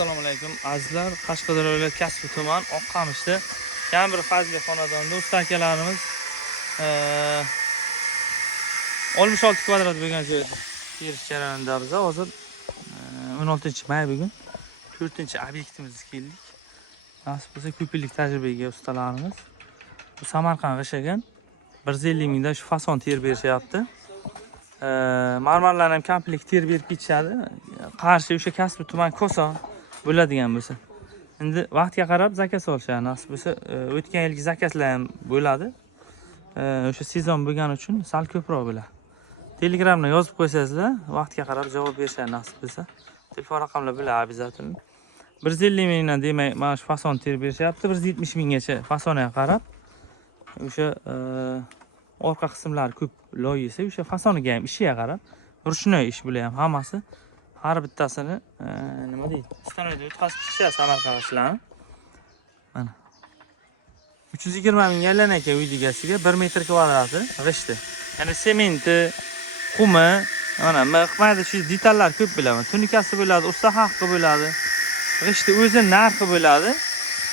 Assalomu alaykum azizlar. Qashqadaryo viloyati Kasbi tuman Oqqamishda yana bir fazli xonadonda usta akalarimiz 66 kvadrat bo'lgan joyda terish jarayonida biz hozir 16-may bugun 4-obyektimiz keldik. Nasib bo'lsa ko'p yillik tajribaga ustalarimiz. Bu Samarqand G'ishagan 150 mingdan shu fason ter berishyapti. Marmarlar ham komplekt ter berib ketishadi. Qarshi o'sha Kasbi tuman Koson bo'ladigan bo'lsa. Endi vaqtga qarab zakaz olishadi. Nasib bo'lsa, o'tgan yilgi zakazlar ham bo'ladi. O'sha sezon bo'lgani uchun sal ko'proq bo'ladi. Telegramdan yozib qo'ysangizlar, vaqtga qarab javob berishadi nasib bo'lsa. Telefon raqamlar bilan обязательно. 150 mingdan demak, mana shu fason ter berishyapti. 170 minggacha fasoniga qarab o'sha orqa qismlari ko'p loyisi, o'sha fasoniga ham ishiga qarab ruchnoy ish bular ham hammasi. Har bittasini nima deydi? Stanoyda o'tkazib chiqishadi Samarqandliklarni. Mana 320 ming yallan ekan uy egasiga 1 metr kvadrati g'ishti. Ya'ni sementi, qumi, mana mayda shu detallar ko'p bilaman. Tunikasi bo'ladi, usta haqqi bo'ladi. G'ishti o'zi narxi bo'ladi.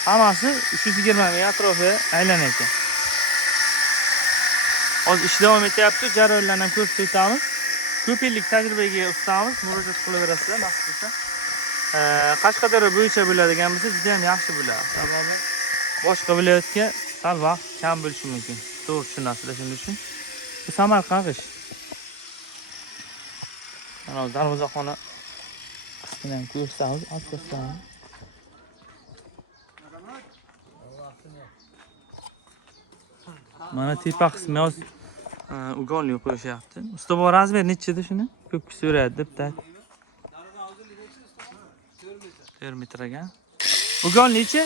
Hammasi 320 ming atrofi aylan ekan. Hozir ish davom etyapti, jarayonlarni ham ko'rsatib o'tamiz. Ko'p yillik tajribaga ustamiz, murojaat qilaverasizlar, nasib bo'lsa. Qashqadaryo bo'yicha bo'ladigan bo'lsa, juda ham yaxshi bo'ladi. Sababi boshqa viloyatga sal vaqt kam bo'lishi mumkin. To'g'ri tushunasizlar shuning uchun. Bu Samarqand g'ish. Mana darvozaxona qismini ham ko'rsatamiz, atrofdan. Mana tepa qismi hozir ugonli qo'yishyapti. Usta bu razmer nechida shuni? Ko'p kishi so'raydi deb-da. 4 metr ekan. Ugonlichi?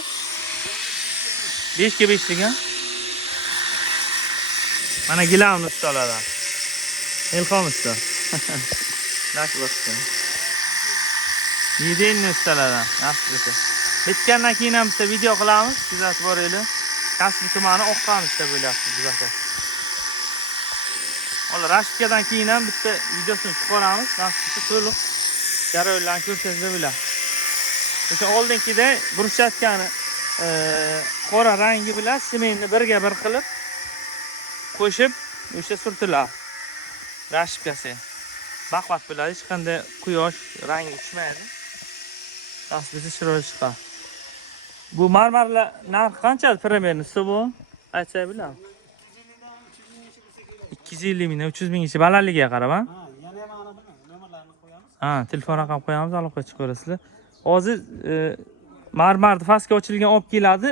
5 ga 5 degan. Mana gilam ustalardan. Ilhom usta. Yaxshi bo'lsin. Yedenni ustalardan. Yaxshi bo'lsin. Bitgandan keyin ham bitta video qilamiz, kuzatib boringlar. Kasbi tumani Oqqamishda bo'lyapti bizga. Hozir Rashidkadan keyin ham bitta videosini chiqaramiz. Nasibda to'liq jarayonlarni ko'rsatib bo'ladi. O'sha oldingida burchatkani qora rangi bilan sementni birga bir qilib qo'shib o'sha surtiladi. Rashidkasi. Baqvat bo'ladi, hech qanday quyosh rangi tushmaydi. Nasibda chiroyli chiqadi. Bu marmarlar narxi qancha primerni bu? Aytsa bilaman. 250 mingdan 300 minggacha balandligiga qarab, ha? Yana ham ana buni nomerlarni qo'yamiz. Ha, telefon raqam qo'yamiz, aloqa chiqarasizlar. Hozir marmarni fastga ochilgan olib keladi.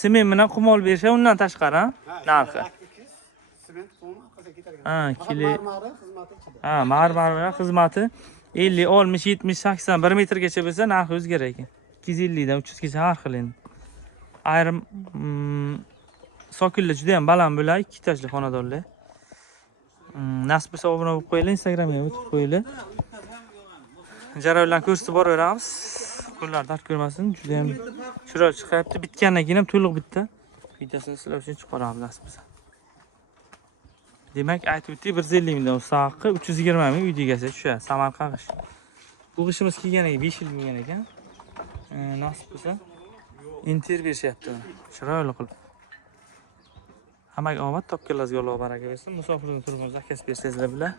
Sement bilan qum olib berishadi, undan tashqari, ha? Narxi. Sement qum qilsa ketar ekan. Ha, marmari xizmati ichida. Ha, marmar xizmati 50, 60, 70, 80 1 metrgacha bo'lsa, narxi o'zgarar ekan. 250 dan 300 gacha har xil endi. Ayrim sokinlar juda ham baland bo'ladi, ikki etajli xonadonlar. Nasib bo'lsa obuna bo'lib qo'yinglar, Instagramga o'tib qo'yinglar. Jarayonlarni ko'rsatib boraveramiz. Qo'llar dard ko'rmasin, juda ham chiroyli chiqyapti. Bitgandan keyin ham to'liq bitta videosini sizlar uchun chiqaramiz nasib bo'lsa. Demak, aytib o'tdik 150 mingdan usta haqqi 320 ming uy egasiga tushadi. Samarqand g'ish. Bu g'ishimiz kelganiga 5 yil bo'lgan ekan. Nasib bo'lsa inter berishyapti. Chiroyli qilib. Hammaga omad, topganlarga Alloh baraka bersin. Musofirdan turib zakaz bersangizlar bilan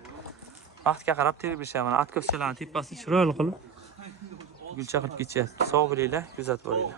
vaqtga qarab ter berishaman. Atkofchalarning tepasini chiroyli qilib gulcha qilib ketyapti. Sog' bo'linglar, kuzatib boringlar.